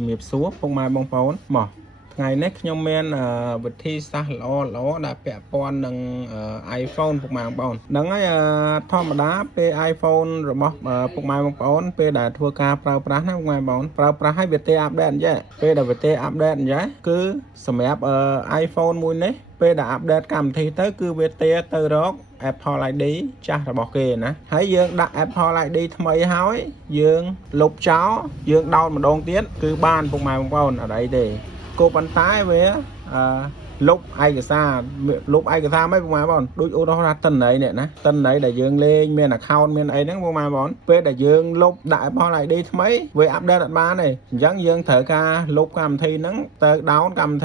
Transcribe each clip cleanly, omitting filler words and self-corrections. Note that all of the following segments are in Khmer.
ជំរាបសួរពុកម៉ែបងប្អូនមកថ្ងៃនេះខ្ញុំមានវិធីសាស្ត្រល្អដែលពាក់ព័ន្ធនឹង iPhone ពុកម៉ែបងប្អូនហ្នឹងហើយធម្មតាពេល iPhone របស់ពុកម៉ែបងប្អូនពេលដែលធ្វើការប្រើប្រាស់ណាពុកម៉ែបងប្អូនប្រើប្រាស់ឲ្យវាទេអាប់ដេតអញ្ចឹងពេលដែលវាទេអាប់ដេតអញ្ចឹងគឺសម្រាប់ iPhone មួយនេះពេលដែលអាប់ដេតកម្មវិធីទៅគឺវាទេទៅរក Apple ID ចាស់របស់គេណាហើយយើងដាក់ Apple ID ថ្មីហើយយើងលុបចោលយើងដោតម្ដងទៀតគឺបានពុកម៉ែបងប្អូនអត់អីទេគោប៉ុន្តែវាលុបឯកសារមិនពុកម៉ែបងដូចឧទាហរណ៍តិន័យនេះណាតិន័យដែលយើងលេងមាន account មានអីហ្នឹងពុកម៉ែបងពេលដែលយើងលុបដាក់ Apple ID ថ្មីវាអាប់ដេតអត់បានទេអញ្ចឹងយើងត្រូវការលុបកម្មវិធីហ្នឹងទៅ down កម្មវិ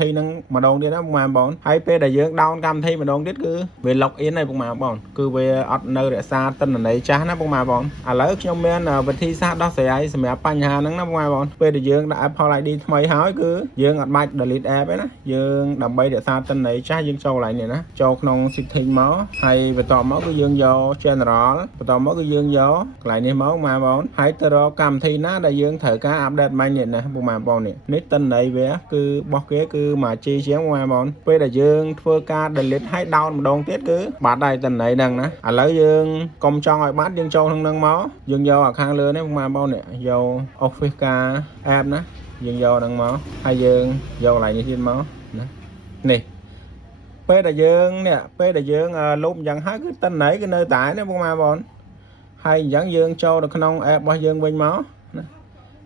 ធីហ្នឹងម្ដងទៀតណាពុកម៉ែបងហើយពេលដែលយើង down កម្មវិធីម្ដងទៀតគឺវា log in ហើយពុកម៉ែបងគឺវាអត់នៅរក្សាតិន័យចាស់ណាពុកម៉ែបងឥឡូវខ្ញុំមានវិធីសាស្ត្រដោះស្រាយសម្រាប់បញ្ហាហ្នឹងណាពុកម៉ែបងពេលដែលយើងដាក់ Apple ID ថ្មីហើយគឺយើងអត់បាច់ delete app ទេណាយើងដើម្បីរក្សាតិន័យចាស់យើងចូលកន្លែងនេះណាចូលក្នុង setting មកហើយបន្ទាប់មកគឺយើងយក general បន្ទាប់មកគឺយើងយកកន្លែងនេះមកម៉ែបងហើយទៅរកកម្មវិធីណាដែលយើងត្រូវការ update មិញនេះណាពុកម៉ែបងនេះតិន័យវាគឺរបស់គេគឺមួយ G ជាងម៉ែបងពេលដែលយើងធ្វើការ delete ហើយ down ម្ដងទៀតគឺបាត់ហើយតិន័យហ្នឹងណាឥឡូវយើងកុំចង់ឲ្យបាត់យើងចូលក្នុងហ្នឹងមកយើងយកអាខាងលើនេះពុកម៉ែបងនេះយក Office ការ app ណាយើងយកហ្នឹងមកហើយយើងយកកន្លែងនេះទៀតមកណានេះពេលដែលយើងលុបអញ្ចឹងហើយគឺតិន័យគឺនៅតែណាពុកម៉ែបងហើយអញ្ចឹងយើងចូលទៅក្នុង app របស់យើងវិញមកណា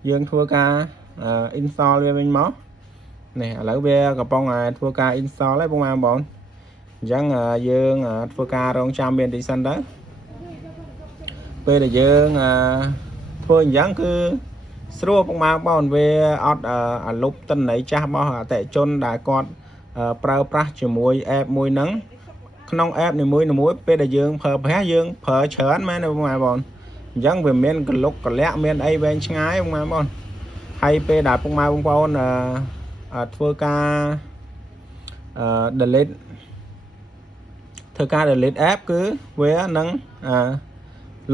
យើងធ្វើការ install វាវិញមកនេះឥឡូវវាកំពុងធ្វើការ install ហើយពុកម៉ែបងអញ្ចឹងយើងធ្វើការរងចាំវាបន្តិចសិនទៅពេលដែលយើងធ្វើអញ្ចឹងគឺស្រួលពុកម៉ែបងវាអត់លុបតិន័យចាស់របស់អតិថិជនដែលគាត់ប្រើប្រាស់ជាមួយ app មួយហ្នឹងក្នុង app នីមួយពេលដែលយើងប្រើប្រាស់យើងប្រើច្រើនមែនទេពុកម៉ែបងអញ្ចឹងវាមានកលុកកលាក់មានអីវែងឆ្ងាយពុកម៉ែបងហើយពេលដែលពុកម៉ែបងប្អូនធ្វើការ delete app គឺវានឹង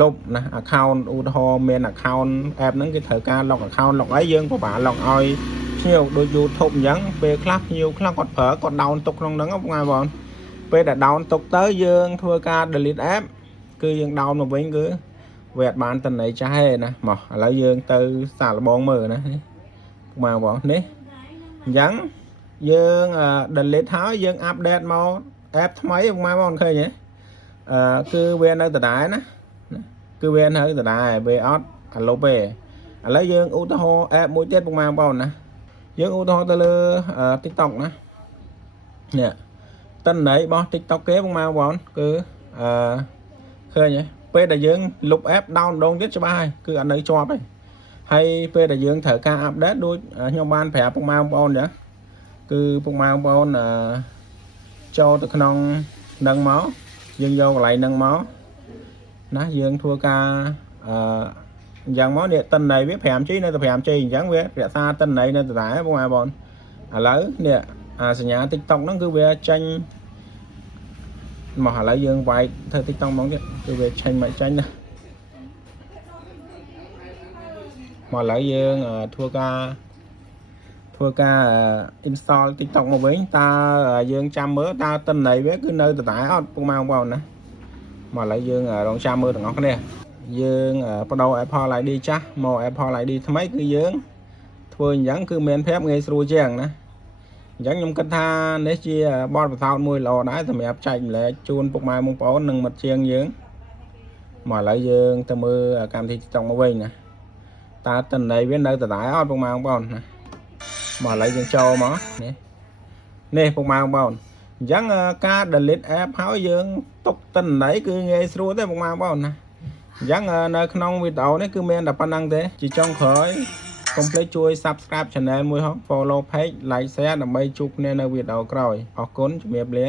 លុបណា account ឧទាហរណ៍មាន account app ហ្នឹងគេត្រូវការ log account log អីយើងពិបាក log ឲ្យភ្ញៀវដូច YouTube អញ្ចឹងពេលខ្លះភ្ញៀវខ្លះគាត់ប្រើគាត់ down ទុកក្នុងហ្នឹងពុកម៉ែបងពេលដែល down ទុកទៅយើងធ្វើការ delete app គឺយើង down មកវិញគឺវាអត់បានតិន័យចាស់ទេណាមកឥឡូវយើងទៅសាកល្បងមើលណាពុកម៉ែបងនេះអញ្ចឹងយើង delete ហើយយើង update មក app ថ្មីពុកម៉ែបងឃើញទេគឺវានៅដដែលណាគឺវានៅដដែលវាអត់លុបទេឥឡូវយើងឧទាហរណ៍ app មួយទៀតពុកម៉ែបងណាយើងឧទាហរណ៍ទៅលើ TikTok ណានេះតិន័យរបស់ TikTok គេពុកម៉ែបងគឺឃើញទេពេលដែលយើងលុប app down ម្ដងទៀតច្បាស់ហើយគឺអត់នៅជាប់ទេហើយពេលដែលយើងត្រូវការ update ដូចខ្ញុំបានប្រាប់ពុកម៉ែបងប្អូនចឹងគឺពុកម៉ែបងប្អូនចូលទៅក្នុងនឹងមកយើងយកកន្លែងហ្នឹងមកណាយើងធ្វើការអញ្ចឹងមកនេះតិន័យវា 5G នៅតែ 5G អញ្ចឹងវារក្សាតិន័យនៅតែពុកម៉ែបងឥឡូវនេះសញ្ញា TikTok ហ្នឹងគឺវាចេញមកឥឡូវយើងវាយធ្វើ TikTok ហ្មងទៀតគឺវាចេញមកចេញណាមកឥឡូវយើងធ្វើការ install TikTok មកវិញតើយើងចាំមើលតើតិន័យវាគឺនៅតែអត់ពុកម៉ែបងប្អូនណាមកឥឡូវយើងរងចាំមើលទាំងអស់គ្នាយើងបដូរ Apple ID ចាស់មក Apple ID ថ្មីគឺយើងធ្វើអញ្ចឹងគឺមានភាពងាយស្រួលជាងណាអញ្ចឹងខ្ញុំគិតថានេះជាបទពិសោធន៍មួយល្អដែរសម្រាប់ចែកម្លែកជូនពុកម៉ែបងប្អូននិងមិត្តជាងយើងមកឥឡូវយើងទៅមើលកម្មវិធី TikTok មកវិញណាតើតិន័យវានៅដដែលអត់ពុកម៉ែបងប្អូនណាមកឥឡូវយើងចូលមកនេះពុកម៉ែបងប្អូនអញ្ចឹងការ delete app ហើយយើងទុកតិន័យគឺងាយស្រួលទេពុកម៉ែបងប្អូនណាអញ្ចឹងនៅក្នុងវីដេអូនេះគឺមានតែប៉ុណ្្នឹងទេជាចុងក្រោយកុំភ្លេចជួយ subscribe channel មួយផង follow page like share ដើម្បីជួបគ្នានៅវីដេអូក្រោយអរគុណជំរាបលា